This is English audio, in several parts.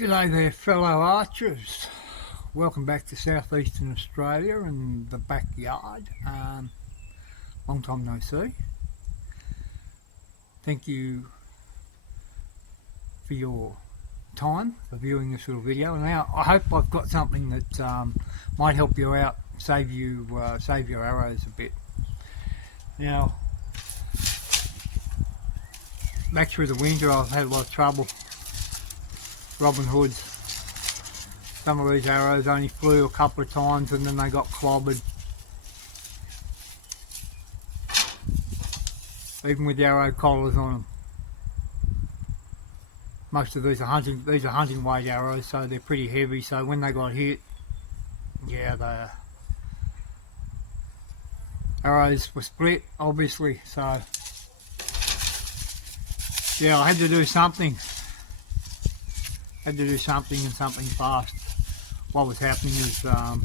G'day there fellow archers, welcome back to southeastern Australia and the backyard. Long time no see. Thank you for your time for viewing this little video. Now I hope I've got something that might help you out, save your arrows a bit. Now back through the winter I've had a lot of trouble. Robin Hoods, some of these arrows only flew a couple of times and then they got clobbered. Even with the arrow collars on them. Most of these are hunting weight arrows, so they're pretty heavy, so when they got hit, yeah, the arrows were split obviously, so yeah, I had to do something. And something fast. What was happening is I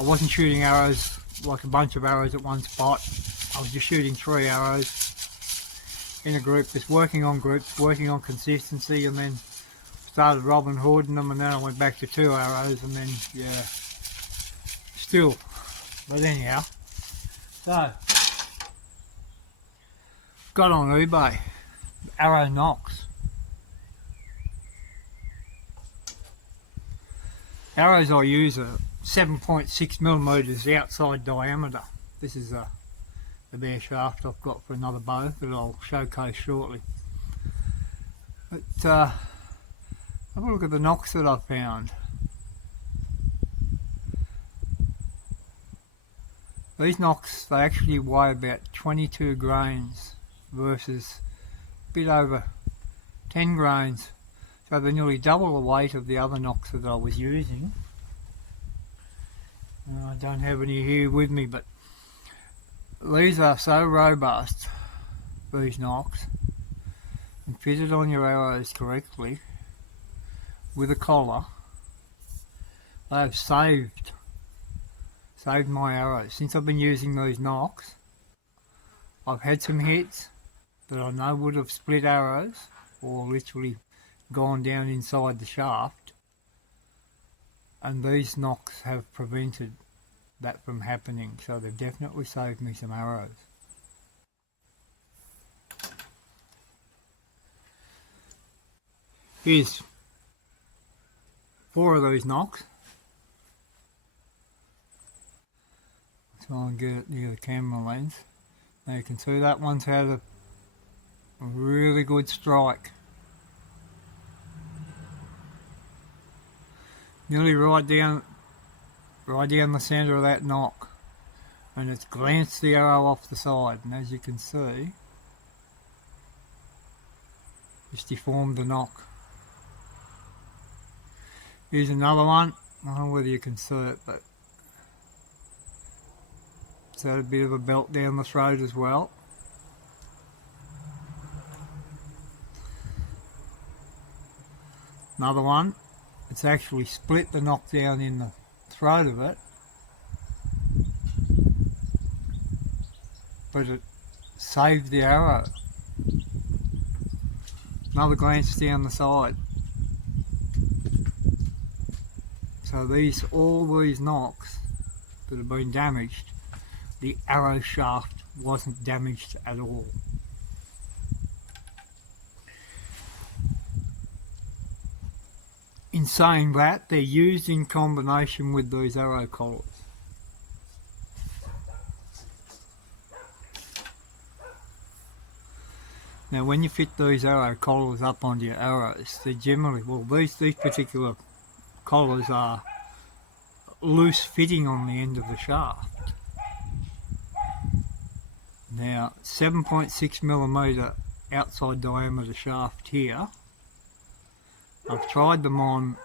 wasn't shooting arrows like a bunch of arrows at one spot. I was just shooting 3 arrows in a group, just working on groups, working on consistency, and then started Robin Hooding them, and then I went back to 2 arrows, and then yeah, still. But anyhow, so got on eBay, arrow nocks. Arrows I use are 7.6mm outside diameter. This is the bare shaft I've got for another bow that I'll showcase shortly. But have a look at the nocks that I've found. These nocks, they actually weigh about 22 grains versus a bit over 10 grains. So they're nearly double the weight of the other nocks that I was using. I don't have any here with me, but these are so robust, these nocks, and fitted on your arrows correctly with a collar. They have saved my arrows. Since I've been using these nocks, I've had some hits that I know would have split arrows or literally gone down inside the shaft, and these nocks have prevented that from happening, so they've definitely saved me some arrows. Here's 4 of these nocks. Try and get it near the camera lens. Now you can see that one's had a really good strike. Nearly right down the centre of that nock, and it's glanced the arrow off the side, and as you can see, it's deformed the nock. Here's another one. I don't know whether you can see it, but it's had a bit of a belt down the throat as well. Another one. It's actually split the nock down in the throat of it, but it saved the arrow. Another glance down the side. So all these nocks that have been damaged, the arrow shaft wasn't damaged at all. In saying that, they're used in combination with these arrow collars. Now when you fit these arrow collars up onto your arrows, they're generally, well, these particular collars are loose fitting on the end of the shaft. Now 7.6mm outside diameter shaft here. I've tried them on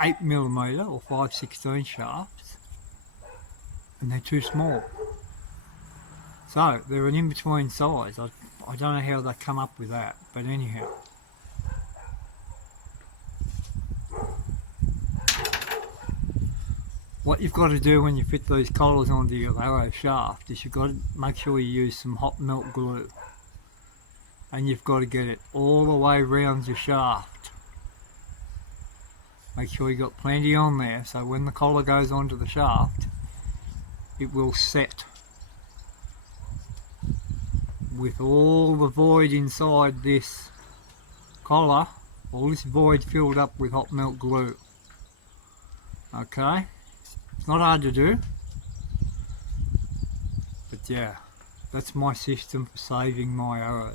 8mm or 5/16 shafts, and they're too small. So they're an in-between size. I don't know how they come up with that, but anyhow. What you've got to do when you fit these collars onto your arrow shaft is you've got to make sure you use some hot melt glue. And you've got to get it all the way around your shaft. Make sure you got plenty on there, so when the collar goes onto the shaft, it will set with all the void inside this collar, all this void filled up with hot melt glue. Okay, it's not hard to do, but yeah, that's my system for saving my arrows.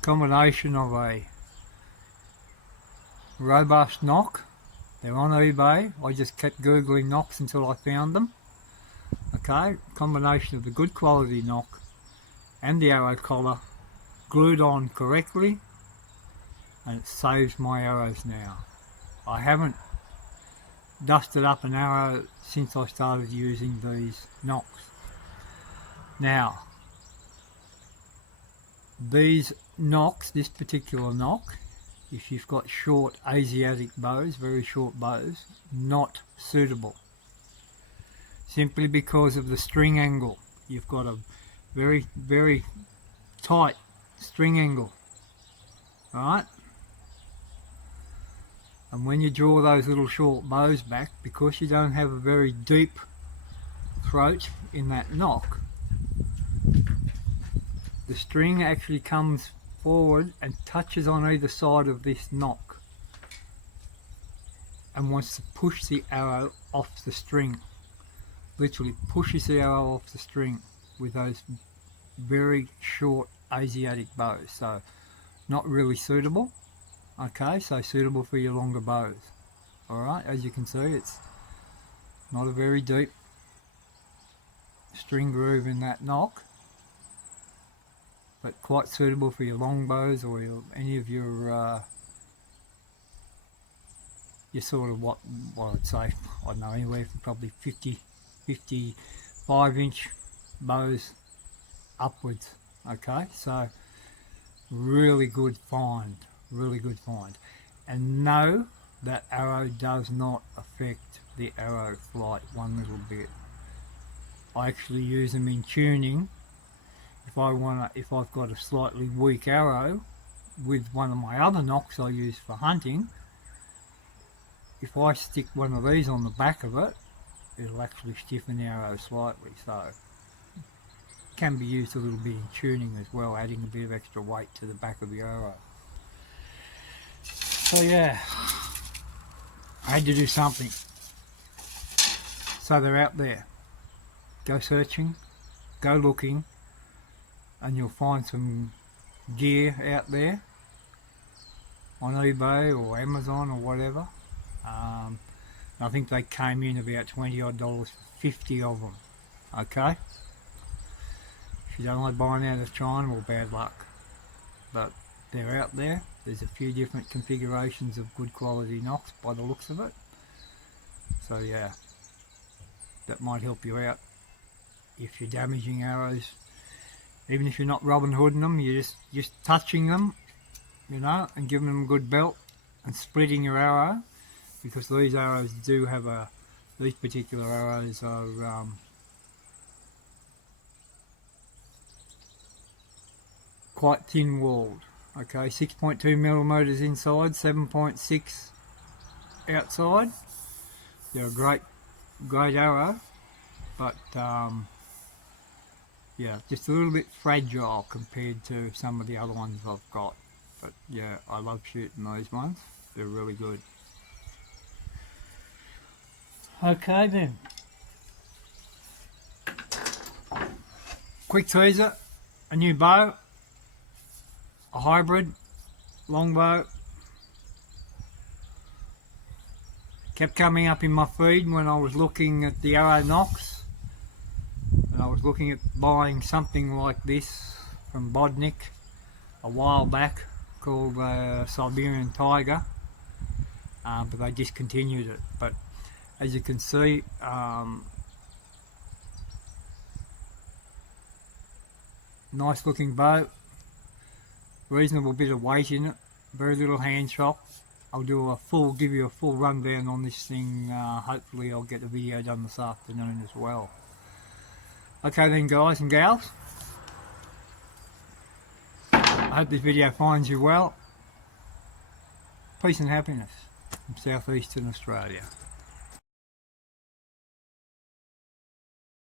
Combination of a robust knock, they're on eBay, I just kept googling knocks until I found them. Okay, combination of the good quality knock and the arrow collar glued on correctly, and it saves my arrows now. I haven't dusted up an arrow since I started using these knocks. Now, these knocks, this particular knock, if you've got short Asiatic bows, very short bows, not suitable. Simply because of the string angle. You've got a very, very tight string angle, right? And when you draw those little short bows back, because you don't have a very deep throat in that knock, the string actually comes forward and touches on either side of this knock and wants to push the arrow off the string. Literally pushes the arrow off the string with those very short Asiatic bows. So not really suitable. Okay, so suitable for your longer bows. Alright, as you can see, it's not a very deep string groove in that knock, but quite suitable for your long bows or any of your sort of what I'd say, I don't know, anywhere from probably 55 inch bows upwards. Okay, so really good find, really good find. And no, that arrow does not affect the arrow flight one little bit. I actually use them in tuning. If I've got a slightly weak arrow with one of my other knocks I use for hunting, if I stick one of these on the back of it, it'll actually stiffen the arrow slightly. So it can be used a little bit in tuning as well, adding a bit of extra weight to the back of the arrow. So yeah, I had to do something. So they're out there. Go searching, go looking, and you'll find some gear out there on eBay or Amazon or whatever. I think they came in about $20 odd for 50 of them. Okay, if you don't like buying out of China, well, bad luck, but they're out there. There's a few different configurations of good quality knocks by the looks of it. So yeah, that might help you out if you're damaging arrows. Even if you're not Robin Hooding them, you're just touching them, you know, and giving them a good belt and splitting your arrow, because these arrows do have these particular arrows are quite thin walled. Okay, 6.2 millimeters inside, 7.6 outside. They're a great arrow, but yeah, just a little bit fragile compared to some of the other ones I've got. But yeah, I love shooting those ones. They're really good. Okay then. Quick teaser, a new bow, a hybrid longbow. Kept coming up in my feed when I was looking at the arrow knocks, and I was looking at buying something like this from Bodnik a while back called Siberian Tiger, but they discontinued it. But as you can see, nice looking bow, reasonable bit of weight in it, very little hand shock. I'll give you a full rundown on this thing. Hopefully I'll get the video done this afternoon as well. Okay then, guys and gals, I hope this video finds you well. Peace and happiness from southeastern Australia.